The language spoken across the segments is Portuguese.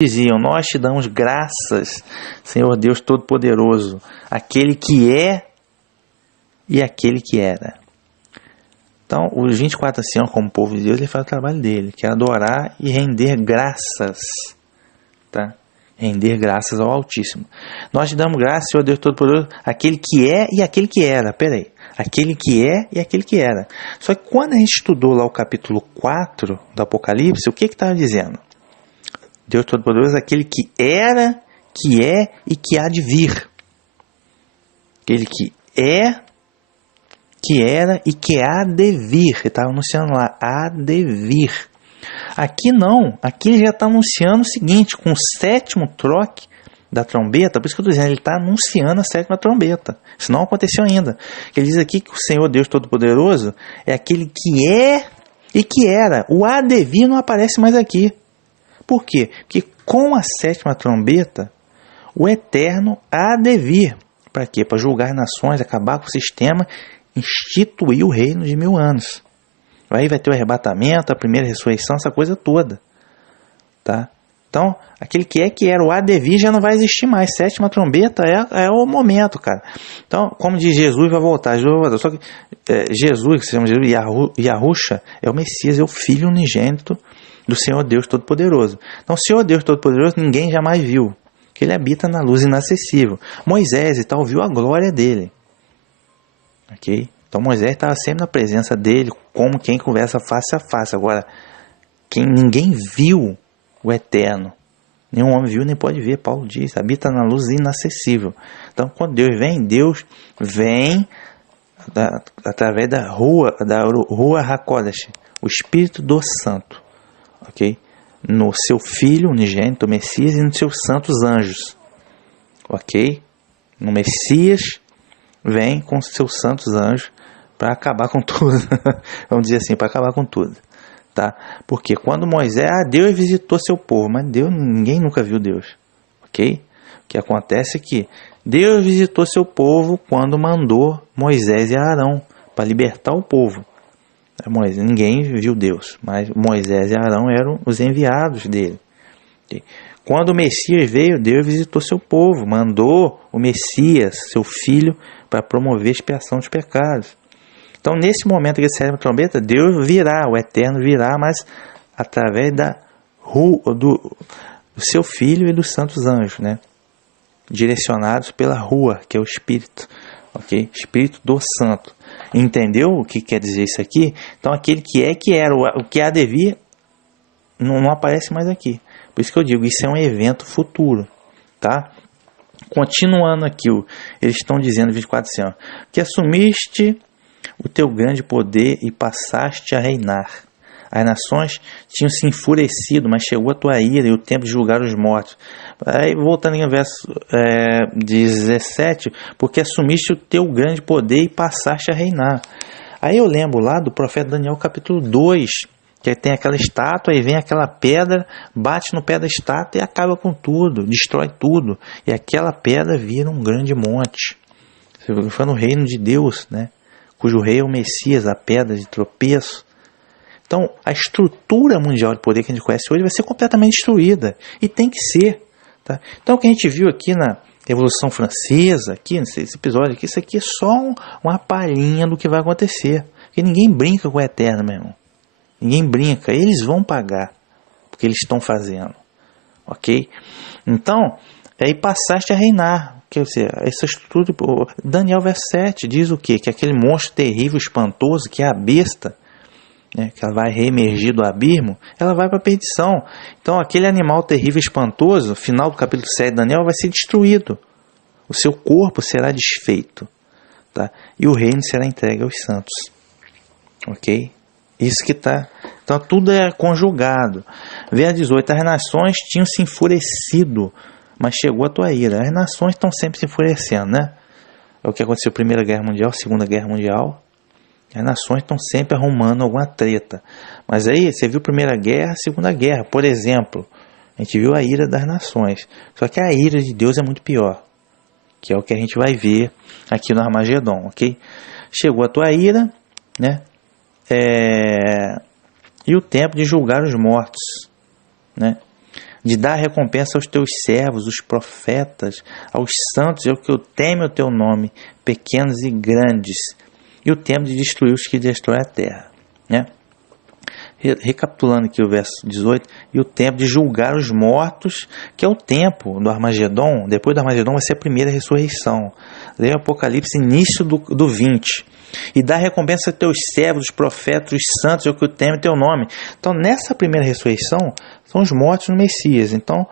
diziam: nós te damos graças, Senhor Deus Todo-Poderoso, aquele que é e aquele que era. Então, os 24 anciãos, como povo de Deus, ele faz o trabalho dele, que é adorar e render graças, tá? Render graças ao Altíssimo. Nós te damos graças, Senhor Deus Todo-Poderoso, aquele que é e aquele que era. Peraí. Aquele que é e aquele que era. Só que quando a gente estudou lá o capítulo 4 do Apocalipse, o que estava dizendo? Deus Todo-Poderoso é aquele que era, que é e que há de vir. Aquele que é, que era e que há de vir. Ele estava anunciando lá, há de vir. Aqui não, aqui ele já está anunciando o seguinte, com o 7º troque da trombeta, por isso que eu estou dizendo, ele está anunciando a 7ª trombeta. Isso não aconteceu ainda. Ele diz aqui que o Senhor Deus Todo-Poderoso é aquele que é e que era. O há de vir não aparece mais aqui. Por quê? Porque com a 7ª trombeta, o Eterno há de vir. Para quê? Para julgar nações, acabar com o sistema, instituir o reino de 1000 anos. Aí vai ter o arrebatamento, a primeira ressurreição, essa coisa toda. Tá? Então, aquele que é que era o há de vir já não vai existir mais. 7ª trombeta é o momento, cara. Então, como diz Jesus, vai voltar. Só que Jesus, que se chama Jesus, Yahusha, é o Messias, é o Filho unigênito do Senhor Deus Todo-Poderoso. Então, o Senhor Deus Todo-Poderoso ninguém jamais viu, que ele habita na luz inacessível. Moisés e tal viu a glória dele. Ok? Então, Moisés estava sempre na presença dele, como quem conversa face a face. Agora, ninguém viu o Eterno. Nenhum homem viu nem pode ver, Paulo diz, habita na luz inacessível. Então, quando Deus vem através da Rua HaKodesh, o Espírito do Santo, ok? No seu Filho unigênito, o Messias, e nos seus santos anjos, ok? No Messias vem com os seus santos anjos para acabar com tudo, vamos dizer assim, para acabar com tudo. Tá? Porque quando Moisés, Deus visitou seu povo, mas ninguém nunca viu Deus, ok? O que acontece é que Deus visitou seu povo quando mandou Moisés e Arão para libertar o povo. Ninguém viu Deus, mas Moisés e Arão eram os enviados dele. Okay? Quando o Messias veio, Deus visitou seu povo, mandou o Messias, seu filho, para promover a expiação dos pecados. Então, nesse momento que recebe a trombeta, Deus virá, o Eterno virá, mas através do seu Filho e dos santos anjos, né? Direcionados pela Rua, que é o Espírito, ok? Espírito do Santo. Entendeu o que quer dizer isso aqui? Então, aquele que é, que era, o que há de vir, não aparece mais aqui. Por isso que eu digo, isso é um evento futuro, tá? Continuando aqui, eles estão dizendo, 24 assim, ó, que assumiste o teu grande poder e passaste a reinar. As nações tinham se enfurecido, mas chegou a tua ira e o tempo de julgar os mortos. Aí, voltando em verso 17, porque assumiste o teu grande poder e passaste a reinar. Aí eu lembro lá do profeta Daniel capítulo 2, que tem aquela estátua e vem aquela pedra, bate no pé da estátua e acaba com tudo, destrói tudo. E aquela pedra vira um grande monte. Foi no reino de Deus, né? Cujo rei é o Messias, a pedra de tropeço. Então, a estrutura mundial de poder que a gente conhece hoje vai ser completamente destruída. E tem que ser. Tá? Então, o que a gente viu aqui na Revolução Francesa, aqui nesse episódio, aqui, isso aqui é só uma palhinha do que vai acontecer. Porque ninguém brinca com o Eterno, meu irmão. Ninguém brinca. Eles vão pagar o que eles estão fazendo. Ok? Então, aí passaste a reinar. Quer dizer, essa estrutura, Daniel verso 7 diz o quê? Que aquele monstro terrível, espantoso, que é a besta, né, que ela vai reemergir do abismo, ela vai para a perdição. Então aquele animal terrível, espantoso, final do capítulo 7 de Daniel, vai ser destruído. O seu corpo será desfeito, tá? E o reino será entregue aos santos. Ok? Isso que está. Então tudo é conjugado. Verso 18, as nações tinham se enfurecido, mas chegou a tua ira. As nações estão sempre se enfurecendo, né? É o que aconteceu na Primeira Guerra Mundial, Segunda Guerra Mundial. As nações estão sempre arrumando alguma treta. Mas aí, você viu Primeira Guerra, Segunda Guerra. Por exemplo, a gente viu a ira das nações. Só que a ira de Deus é muito pior. Que é o que a gente vai ver aqui no Armagedon, ok? Chegou a tua ira, né? E o tempo de julgar os mortos, né? de dar recompensa aos teus servos, os profetas, aos santos, é o que eu temo o teu nome, pequenos e grandes, e o tempo de destruir os que destroem a terra, né? Recapitulando aqui o verso 18, e o tempo de julgar os mortos, que é o tempo do Armagedon. Depois do Armagedon vai ser a primeira ressurreição. Leia o Apocalipse, início do 20. E dar recompensa aos teus servos, os profetas, os santos, é o que eu temo teu nome. Então, nessa primeira ressurreição, são os mortos no Messias. Então,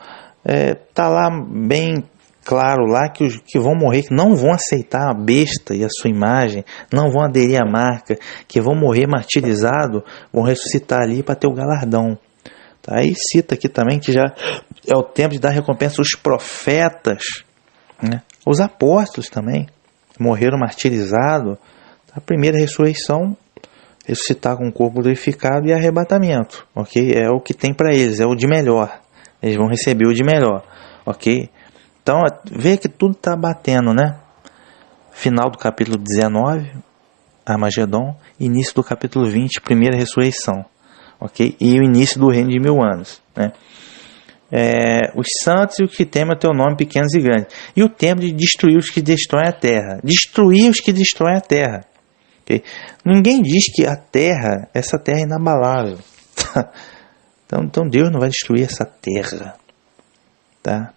está lá bem claro lá que os que vão morrer, que não vão aceitar a besta e a sua imagem, não vão aderir à marca, que vão morrer martirizados, vão ressuscitar ali para ter o galardão. Tá? Aí cita aqui também que já é o tempo de dar recompensa aos profetas, né? Os apóstolos também, morreram martirizados. A primeira ressurreição, ressuscitar com o corpo glorificado e arrebatamento, ok? É o que tem para eles, é o de melhor. Eles vão receber o de melhor, ok? Então, vê que tudo está batendo, né? Final do capítulo 19, Armagedon, início do capítulo 20, primeira ressurreição, ok? E o início do reino de 1000 anos, né? Os santos e os que temem o teu nome, pequenos e grandes. E o tempo de destruir os que destroem a terra. Destruir os que destroem a terra. Okay? Ninguém diz que a terra, essa terra é inabalável. Então Deus não vai destruir essa terra. Tá?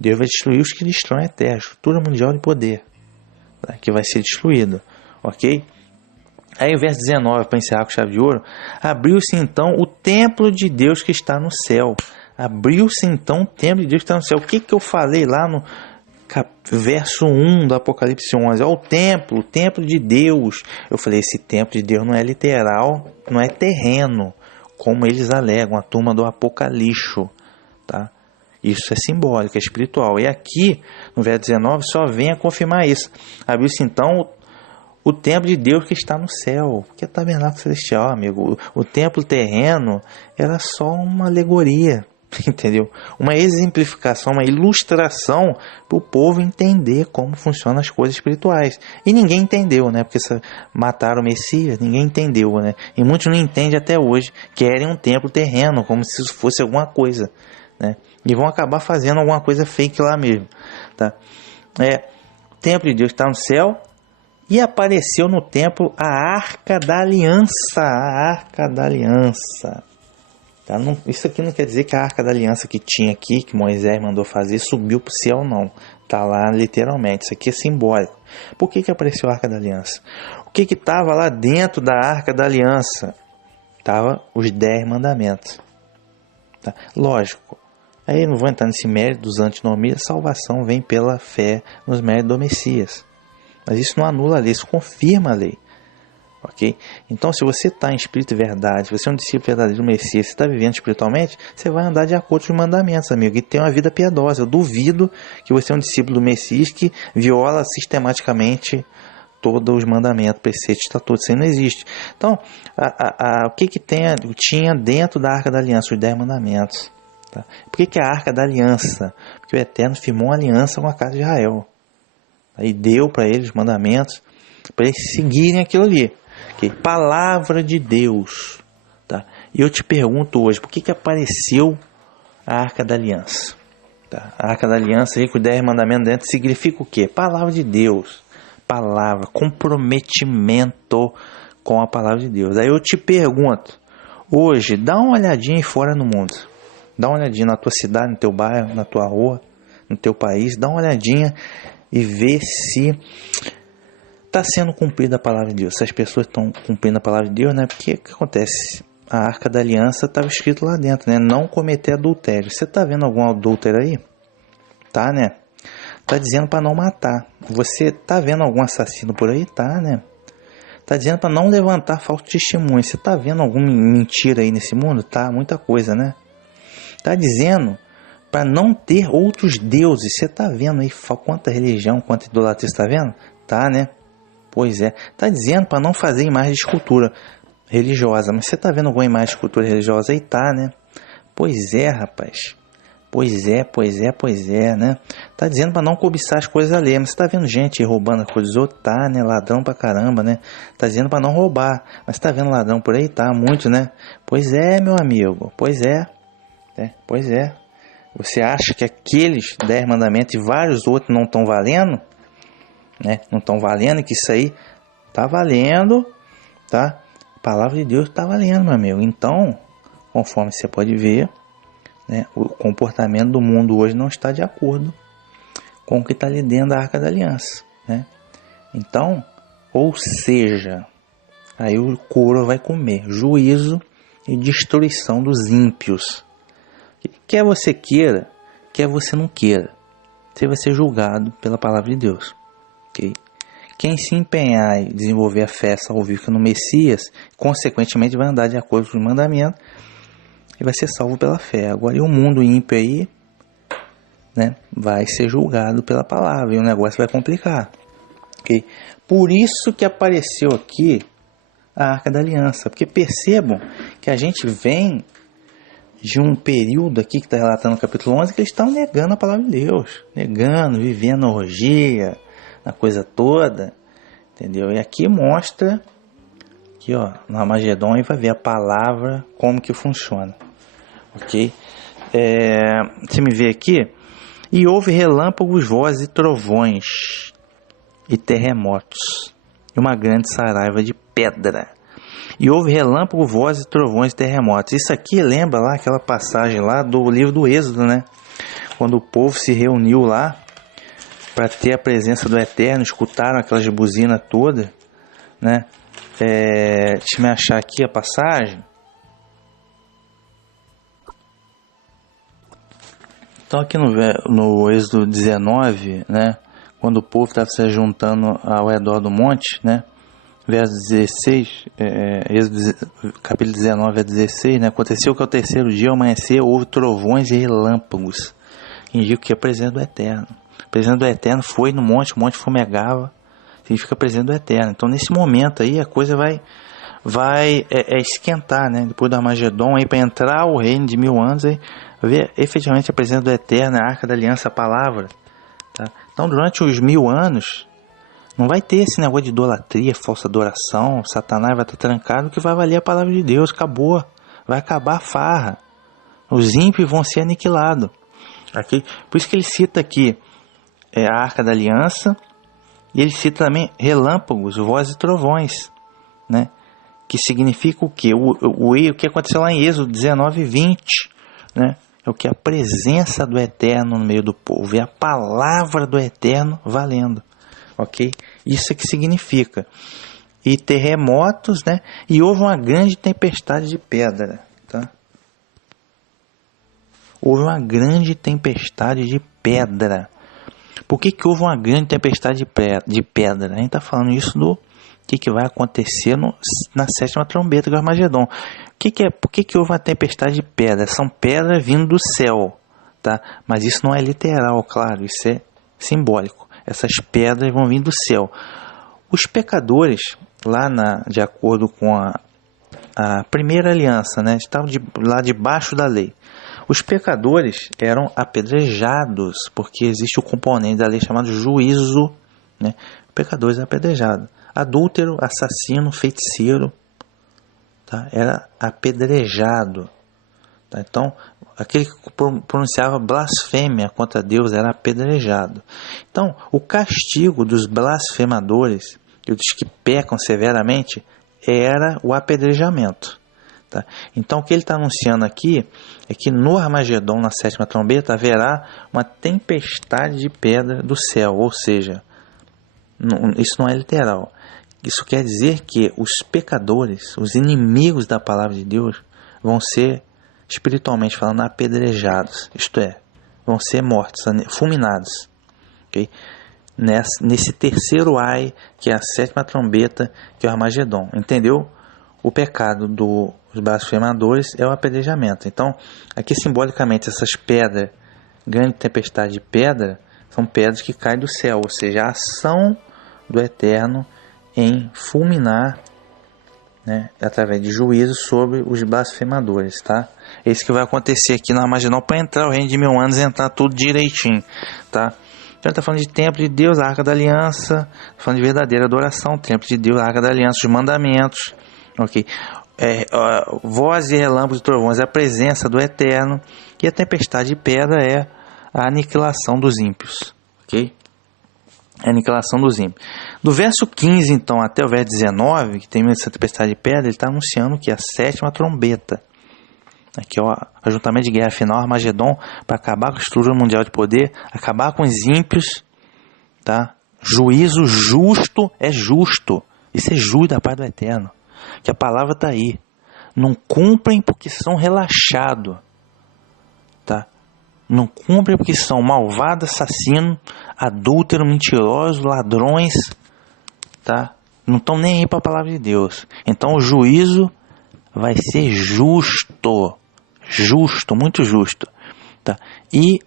Deus vai destruir os que destroem a terra, a estrutura mundial de poder, tá? Que vai ser destruído, ok? Aí o verso 19, para encerrar com chave de ouro, abriu-se então o templo de Deus que está no céu. Abriu-se então o templo de Deus que está no céu. O que eu falei lá no verso 1 do Apocalipse 11? É o templo de Deus. Eu falei, esse templo de Deus não é literal, não é terreno, como eles alegam, a turma do Apocalipse, tá? Isso é simbólico, é espiritual. E aqui, no verso 19, só vem a confirmar isso. Abriu-se então o templo de Deus que está no céu, que é o tabernáculo celestial, amigo. O templo terreno era só uma alegoria, entendeu? Uma exemplificação, uma ilustração para o povo entender como funcionam as coisas espirituais. E ninguém entendeu, né? Porque mataram o Messias, ninguém entendeu, né? E muitos não entendem até hoje, querem um templo terreno, como se isso fosse alguma coisa, né? E vão acabar fazendo alguma coisa fake lá mesmo, tá? O templo de Deus está no céu, e apareceu no templo a Arca da Aliança. A Arca da Aliança. Tá? Não, isso aqui não quer dizer que a Arca da Aliança que tinha aqui, que Moisés mandou fazer, subiu para o céu, não. Está lá literalmente. Isso aqui é simbólico. Por que apareceu a Arca da Aliança? O que estava lá dentro da Arca da Aliança? Estava os 10 mandamentos. Tá? Lógico. Aí eu não vou entrar nesse mérito dos antinomias. Salvação vem pela fé nos méritos do Messias. Mas isso não anula a lei, isso confirma a lei. Ok? Então, se você está em espírito e verdade, se você é um discípulo verdadeiro do Messias, você está vivendo espiritualmente, você vai andar de acordo com os mandamentos, amigo, e ter uma vida piedosa. Eu duvido que você é um discípulo do Messias que viola sistematicamente todos os mandamentos, preceitos, estatutos. Isso aí não existe. Então, o que tinha dentro da Arca da Aliança? Os 10 mandamentos. Tá? Por que a Arca da Aliança? Porque o Eterno firmou uma aliança com a casa de Israel. E deu para eles os mandamentos, para eles seguirem aquilo ali. Okay? Palavra de Deus. Tá? E eu te pergunto hoje, por que apareceu a Arca da Aliança? Tá? A Arca da Aliança, aí, com os 10 mandamentos dentro, significa o quê? Palavra de Deus. Palavra, comprometimento com a palavra de Deus. Aí eu te pergunto, hoje, dá uma olhadinha aí fora no mundo. Dá uma olhadinha na tua cidade, no teu bairro, na tua rua, no teu país. Dá uma olhadinha e ver se está sendo cumprida a palavra de Deus. Se as pessoas estão cumprindo a palavra de Deus, né? Porque o que acontece? A Arca da Aliança estava escrito lá dentro, né? Não cometer adultério. Você está vendo algum adúltero aí? Tá, né? Tá dizendo para não matar. Você está vendo algum assassino por aí? Tá, né? Tá dizendo para não levantar falso testemunho. Você está vendo alguma mentira aí nesse mundo? Tá, muita coisa, né? Tá dizendo para não ter outros deuses. Você está vendo aí quanta religião, quanta idolatria você está vendo? Tá, né? Pois é. Tá dizendo para não fazer imagem de escultura religiosa. Mas você está vendo alguma imagem de escultura religiosa aí? Tá, né? Pois é, rapaz. Pois é, né? Tá dizendo para não cobiçar as coisas alheias. Mas você está vendo gente roubando as coisas dos outros? Tá, né? Ladrão pra caramba, né? Tá dizendo para não roubar. Mas você está vendo ladrão por aí? Tá, muito, né? Pois é, meu amigo. Pois é. Pois é. Você acha que aqueles 10 mandamentos e vários outros não estão valendo? Né? Não estão valendo, que isso aí está valendo, tá? A palavra de Deus está valendo, meu amigo. Então, conforme você pode ver, né, o comportamento do mundo hoje não está de acordo com o que está ali dentro da Arca da Aliança, né? Então, ou seja, aí o couro vai comer juízo e destruição dos ímpios. Quer você queira, quer você não queira, você vai ser julgado pela palavra de Deus. Okay? Quem se empenhar em desenvolver a fé salvífica no Messias, consequentemente vai andar de acordo com os mandamentos e vai ser salvo pela fé. Agora, e o mundo ímpio aí, né, vai ser julgado pela palavra e o negócio vai complicar. Okay? Por isso que apareceu aqui a Arca da Aliança, porque percebam que a gente vem de um período aqui que está relatando no capítulo 11 que eles estão negando a palavra de Deus, negando, vivendo a orgia, a coisa toda, entendeu? E aqui mostra, aqui ó, no Armagedon, aí vai ver a palavra, como que funciona, ok? Você me vê aqui, e houve relâmpagos, vozes e trovões, e terremotos, e uma grande saraiva de pedra. E houve relâmpago, vozes, trovões e terremotos. Isso aqui lembra lá aquela passagem lá do livro do Êxodo, né? Quando o povo se reuniu lá para ter a presença do Eterno, escutaram aquelas buzinas todas, né? Deixa eu me achar aqui a passagem. Então aqui no Êxodo 19, né? Quando o povo estava se juntando ao redor do monte, né? Verso 16, capítulo 19 a 16, né? Aconteceu que ao terceiro dia, ao amanhecer, houve trovões e relâmpagos, que indicam que é a presença do Eterno. A presença do Eterno foi no monte, o monte fumegava, significa a presença do Eterno. Então, nesse momento aí, a coisa vai esquentar, né? Depois do Armagedon, aí para entrar o reino de 1000 anos, aí ver efetivamente a presença do Eterno, a Arca da Aliança, a palavra. Tá? Então, durante os 1000 anos, não vai ter esse negócio de idolatria, falsa adoração, Satanás vai estar trancado, que vai valer a palavra de Deus, acabou, vai acabar a farra, os ímpios vão ser aniquilados. Okay? Por isso que ele cita aqui a Arca da Aliança, e ele cita também relâmpagos, vozes e trovões, né? Que significa o quê? O que aconteceu lá em Êxodo 19 e 20, né? É o que? A presença do Eterno no meio do povo, e a palavra do Eterno valendo. Ok? Isso é que significa. E terremotos, né? E houve uma grande tempestade de pedra, tá? Houve uma grande tempestade de pedra. Por que houve uma grande tempestade de pedra? A gente está falando isso do que vai acontecer na sétima trombeta do Armagedon. Por que houve uma tempestade de pedra? São pedras vindo do céu, tá? Mas isso não é literal, claro, isso é simbólico. Essas pedras vão vir do céu. Os pecadores, de acordo com a primeira aliança, né, estavam lá debaixo da lei. Os pecadores eram apedrejados, porque existe o componente da lei chamado juízo, né? Pecadores apedrejados. Adúltero, assassino, feiticeiro, tá? Era apedrejado. Tá? Então, aquele que pronunciava blasfêmia contra Deus era apedrejado. Então, o castigo dos blasfemadores e dos que pecam severamente era o apedrejamento. Tá? Então, o que ele está anunciando aqui é que no Armagedon, na sétima trombeta, haverá uma tempestade de pedra do céu. Ou seja, isso não é literal. Isso quer dizer que os pecadores, os inimigos da palavra de Deus, vão ser, espiritualmente falando, apedrejados. Isto é, vão ser mortos, fulminados. Okay? Nesse terceiro ai, que é a sétima trombeta, que é o Armagedon. Entendeu? O pecado dos blasfemadores é o apedrejamento. Então, aqui simbolicamente, essas pedras, grande tempestade de pedra, são pedras que caem do céu, ou seja, a ação do Eterno em fulminar, né, através de juízo sobre os blasfemadores, tá? É isso que vai acontecer aqui na Armagedon para entrar o reino de 1000 anos, entrar tudo direitinho, tá? Então está falando de templo de Deus, a Arca da Aliança, falando de verdadeira adoração, templo de Deus, a Arca da Aliança, os mandamentos, ok? voz e relâmpagos e trovões é a presença do Eterno, e a tempestade de pedra é a aniquilação dos ímpios, ok? A aniquilação dos ímpios. Do verso 15, então, até o verso 19, que tem essa tempestade de pedra, ele está anunciando que a 7ª trombeta, aqui, ó, ajuntamento de guerra final, Armagedon, para acabar com a estrutura mundial de poder, acabar com os ímpios, tá? Juízo justo é justo. Isso é justo da parte do Eterno. Que a palavra está aí. Não cumprem porque são relaxados. Tá? Não cumprem porque são malvados, assassinos, adúlteros, mentirosos, ladrões. Tá? Não estão nem aí para a palavra de Deus. Então o juízo vai ser justo. Justo, muito justo. Tá? E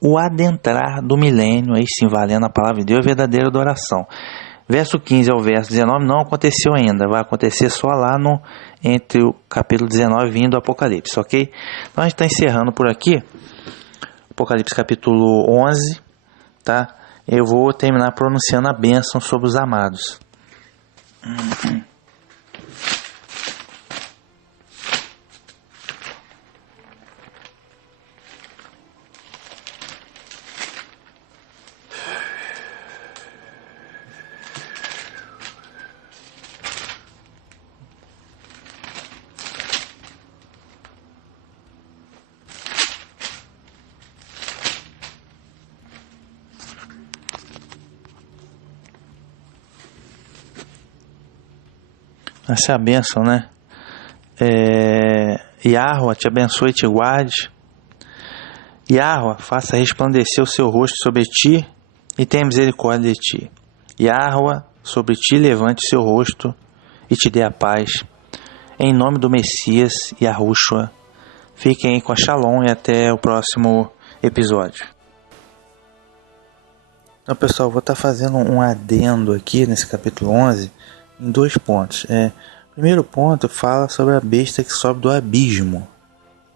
o adentrar do milênio, aí sim, valendo a palavra de Deus, é verdadeira adoração. Verso 15 ao verso 19 não aconteceu ainda, vai acontecer só lá entre o capítulo 19 vindo do Apocalipse, ok? Então a gente está encerrando por aqui, Apocalipse capítulo 11, tá? Eu vou terminar pronunciando a bênção sobre os amados. Essa é a bênção, né? Yahweh te abençoe e te guarde. Yahweh faça resplandecer o seu rosto sobre ti e tenha misericórdia de ti. Yahweh sobre ti levante o seu rosto e te dê a paz. Em nome do Messias Yahushua. Fiquem aí com a Shalom e até o próximo episódio. Então, pessoal, vou estar fazendo um adendo aqui nesse capítulo 11 em 2 pontos. Primeiro ponto fala sobre a besta que sobe do abismo,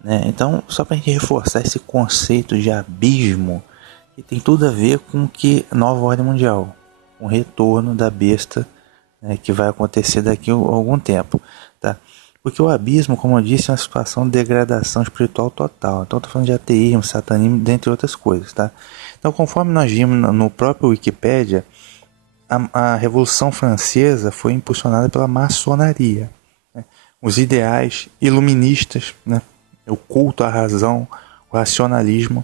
né? Então, só para a gente reforçar esse conceito de abismo, que tem tudo a ver com que nova ordem mundial, o retorno da besta, né, que vai acontecer daqui a algum tempo, tá? Porque o abismo, como eu disse, é uma situação de degradação espiritual total. Então, estou falando de ateísmo, satanismo, dentre outras coisas, tá? Então, conforme nós vimos no próprio Wikipédia, a Revolução Francesa foi impulsionada pela maçonaria, né? Os ideais iluministas, né? O culto à razão, o racionalismo,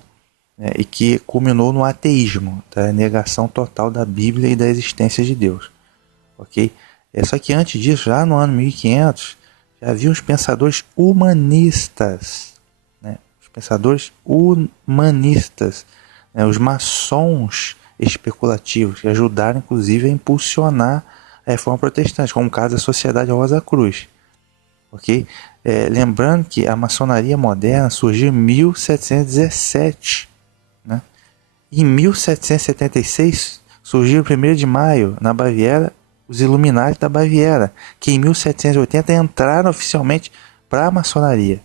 né? E que culminou no ateísmo, tá? A negação total da Bíblia e da existência de Deus. Ok? Só que antes disso, já no ano 1500, já havia os pensadores humanistas, né? Os pensadores humanistas, né? Os maçons especulativos, que ajudaram inclusive a impulsionar a reforma protestante, como o caso da Sociedade Rosa Cruz. Ok? Lembrando que a maçonaria moderna surgiu em 1717. Né? Em 1776 surgiu o 1º de maio, na Baviera, os Illuminati da Baviera, que em 1780 entraram oficialmente para a maçonaria.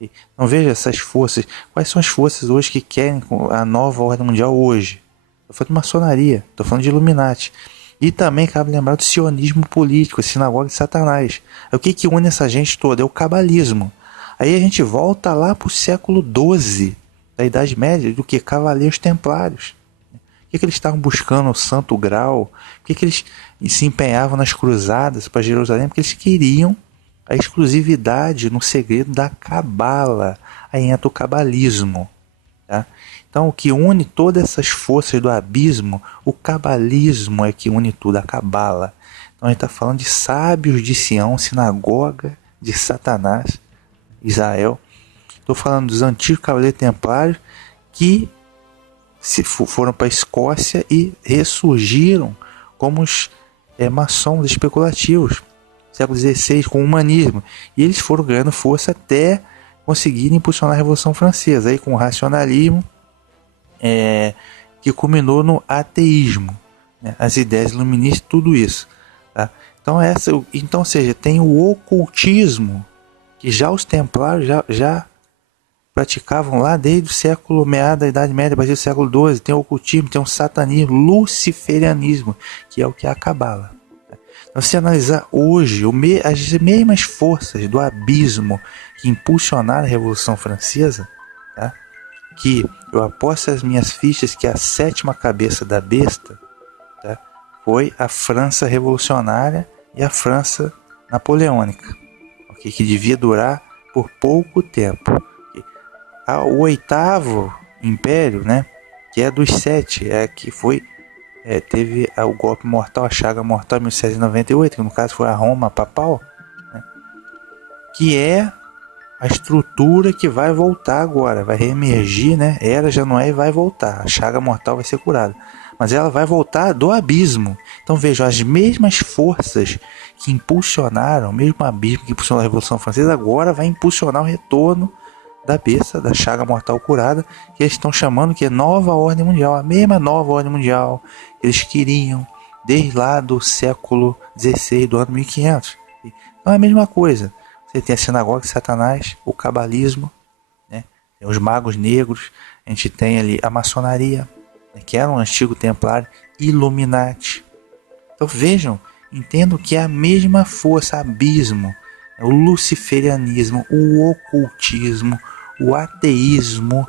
Então veja essas forças. Quais são as forças hoje que querem a nova ordem mundial hoje? Estou falando de maçonaria, estou falando de Illuminati. E também cabe lembrar do sionismo político, a sinagoga de Satanás. O que une essa gente toda? É o cabalismo. Aí a gente volta lá para o século XII, da Idade Média, do que cavaleiros templários. O que eles estavam buscando o Santo Grau? O que eles se empenhavam nas cruzadas para Jerusalém? Porque eles queriam a exclusividade no segredo da cabala. Aí entra o cabalismo. Tá? Então, o que une todas essas forças do abismo, o cabalismo é que une tudo, a cabala. Então, a gente está falando de sábios de Sião, sinagoga de Satanás, Israel. Estou falando dos antigos cavaleiros templários que foram para a Escócia e ressurgiram como os maçons especulativos, século XVI, com o humanismo. E eles foram ganhando força até conseguirem impulsionar a Revolução Francesa, aí, com o racionalismo, que culminou no ateísmo, né? As ideias iluministas, tudo isso. Tá? Então, ou seja, tem o ocultismo, que já os templários já praticavam lá desde o século meado da Idade Média, a partir do século XII. Tem o ocultismo, tem o satanismo, luciferianismo, que é o que é a cabala. Se analisar hoje, as mesmas forças do abismo que impulsionaram a Revolução Francesa, tá? Que eu aposto as minhas fichas que a sétima cabeça da besta, tá? Foi a França revolucionária e a França napoleônica, okay? Que devia durar por pouco tempo. Okay? O oitavo império, né? Que é dos 7, que foi... teve o golpe mortal, a chaga mortal em 1798, que no caso foi a Roma papal, né? Que é a estrutura que vai voltar agora, vai reemergir, né? Ela já não é e vai voltar, a chaga mortal vai ser curada, mas ela vai voltar do abismo. Então vejam, as mesmas forças que impulsionaram, o mesmo abismo que impulsionou a Revolução Francesa, agora vai impulsionar o retorno da besta, da chaga mortal curada, que eles estão chamando que é nova ordem mundial, a mesma nova ordem mundial que eles queriam desde lá do século XVI, do ano 1500. Então é a mesma coisa. Você tem a sinagoga de Satanás, o cabalismo, né? Tem os magos negros, a gente tem ali a maçonaria, né? Que era um antigo templário, Illuminati. Então vejam, entendam que é a mesma força, abismo, o luciferianismo, o ocultismo, o ateísmo,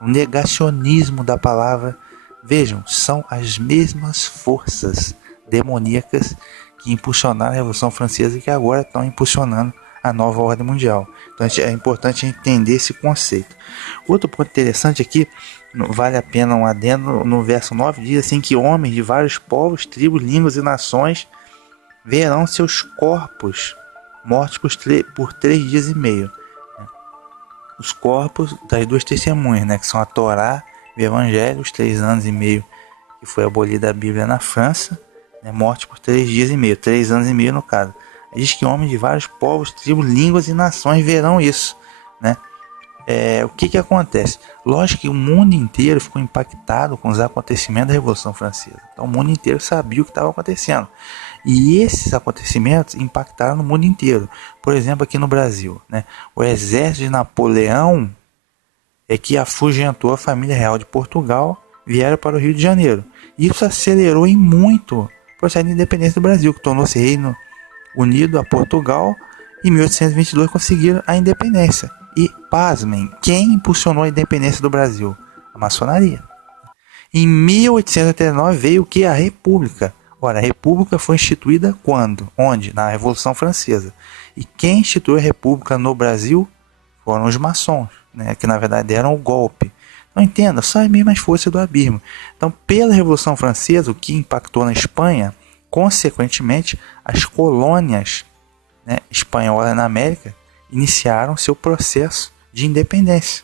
o negacionismo da palavra. Vejam, são as mesmas forças demoníacas que impulsionaram a Revolução Francesa e que agora estão impulsionando a nova ordem mundial. Então é importante entender esse conceito. Outro ponto interessante aqui, vale a pena um adendo, no verso 9 diz assim que homens de vários povos, tribos, línguas e nações verão seus corpos mortos por 3 dias e meio. Os corpos das duas testemunhas, né, que são a Torá e o Evangelho, os 3 anos e meio que foi abolida a Bíblia na França, né, mortos por 3 dias e meio, 3 anos e meio no caso. Diz que homens de vários povos, tribos, línguas e nações verão isso, né? O que acontece? Lógico que o mundo inteiro ficou impactado com os acontecimentos da Revolução Francesa. Então o mundo inteiro sabia o que estava acontecendo. E esses acontecimentos impactaram no mundo inteiro. Por exemplo, aqui no Brasil, né? O exército de Napoleão é que afugentou a família real de Portugal, vieram para o Rio de Janeiro. Isso acelerou em muito o processo de independência do Brasil, que tornou-se reino unido a Portugal. Em 1822 conseguiram a independência. E, pasmem, quem impulsionou a independência do Brasil? A maçonaria. Em 1889 veio o que? A República. Ora, a República foi instituída quando? Onde? Na Revolução Francesa. E quem instituiu a República no Brasil foram os maçons, né? Que na verdade deram o golpe. Então entenda, são as mesmas forças do abismo. Então, pela Revolução Francesa, o que impactou na Espanha, consequentemente, as colônias, né, espanholas na América iniciaram seu processo de independência.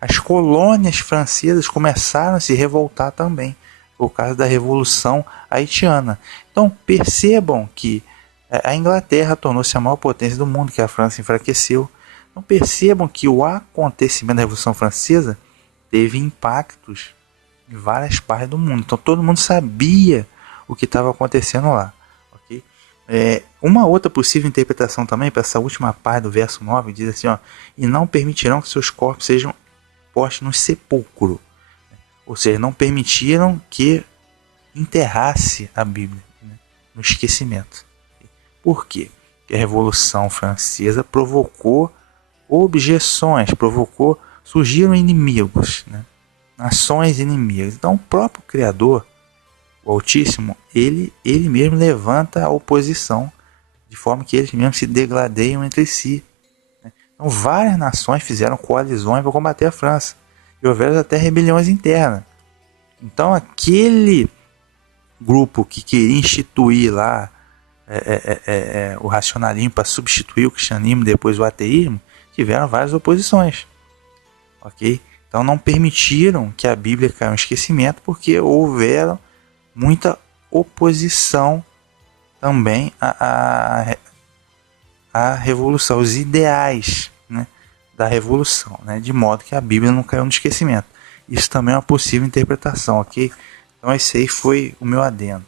As colônias francesas começaram a se revoltar também, por causa da Revolução Haitiana. Então percebam que a Inglaterra tornou-se a maior potência do mundo, que a França enfraqueceu. Então percebam que o acontecimento da Revolução Francesa teve impactos em várias partes do mundo. Então todo mundo sabia o que estava acontecendo lá. Okay? Uma outra possível interpretação também para essa última parte do verso 9 diz assim, ó, e não permitirão que seus corpos sejam postos no sepulcro. Ou seja, não permitiram que enterrasse a Bíblia, né, no esquecimento. Por quê? Porque a Revolução Francesa provocou objeções, surgiram inimigos, né, nações inimigas. Então o próprio Criador, o Altíssimo, ele mesmo levanta a oposição, de forma que eles mesmos se degladeiam entre si. Né? Então várias nações fizeram coalizões para combater a França. E houveram até rebeliões internas. Então aquele grupo que queria instituir lá o racionalismo para substituir o cristianismo, depois o ateísmo, tiveram várias oposições. Ok? Então não permitiram que a Bíblia caia no esquecimento, porque houveram muita oposição também à revolução, os ideais, né, da revolução, né, de modo que a Bíblia não caiu no esquecimento. Isso também é uma possível interpretação, ok? Então esse aí foi o meu adendo.